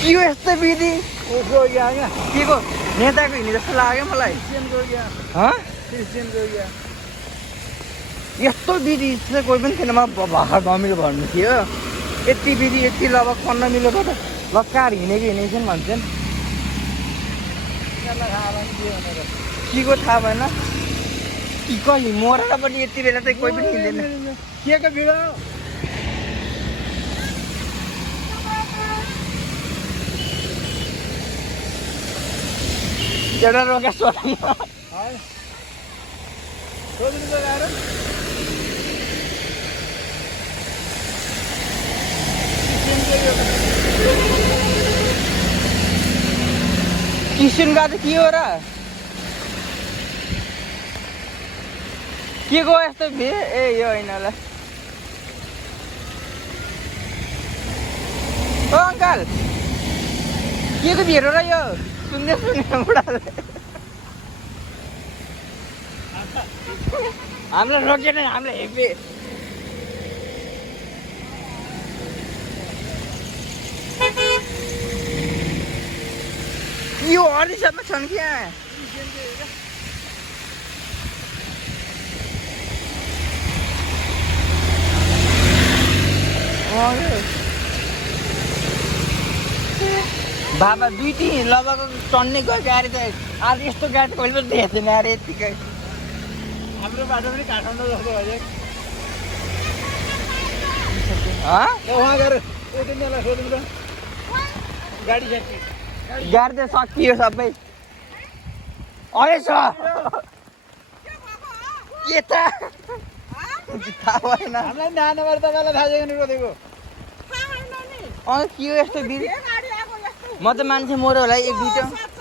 के हो यस्तो विधि उसको यहाँ के को नेताको हिँड्ने जस्तो लाग्यो मलाई यस्तो विधि चाहिँ कोही पनि थिएन मलाई भर्खर मम्मीले भन्नु थियो यति विधि यति लगभग 15 मिनट लक्कार हिँडेको हिँडेछन् भन्छन् के को थाहा भएन कि कहिले मरेर पनि यति बेला चाहिँ कोही पनि हिँड्दैन के को भिड एउटा रोका सोध्नु किसुनका त के हो र के को यस्तो भिड ए यो होइन होला ओ अङ्कल के को भिड हो र यो सुन्दै सुनेन बुढाले हामीलाई रोकेन हामीलाई हेपी यो हरिसम्म छन् क्या बाबा 2-3 लगभग टन्ने गयो गाडी त आज यस्तो गाडी कहिले पनि देखेको थिएन अरे यतिकै हाम्रो बाटो पनि काठमाडौँ जस्तो भयो उहाँ गएर यतिलाई सोधौँ त गाडी गाडी त सकियो सबै अरेछ के त थाहा भएन हामीलाई नानीबाट तपाईँलाई थाहा छैन सोधेको के हो यस्तो दिदी म त मान्छे मऱ्यो होला 1-2